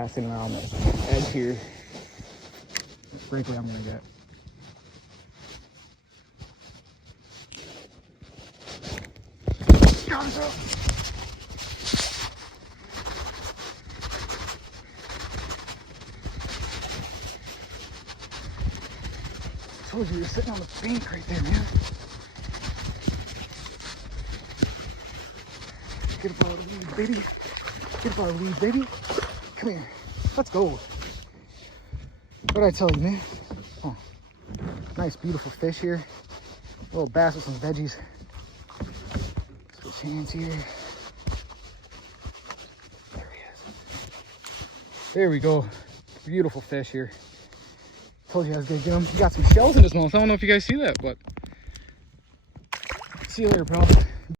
Passing around the edge here. Breakaway I'm gonna get. Got him, bro. I told you you're sitting on the bank right there, man. Get up out of the weeds, baby. Get up out of the weeds, baby. Come here. Let's go. What did I tell you, man? Oh, nice, beautiful fish here. A little bass with some veggies. Switch hands here. There he is. There we go. Beautiful fish here. Told you I was gonna get him. He got some shells in his mouth. I don't know if you guys see that, but see you later, pal.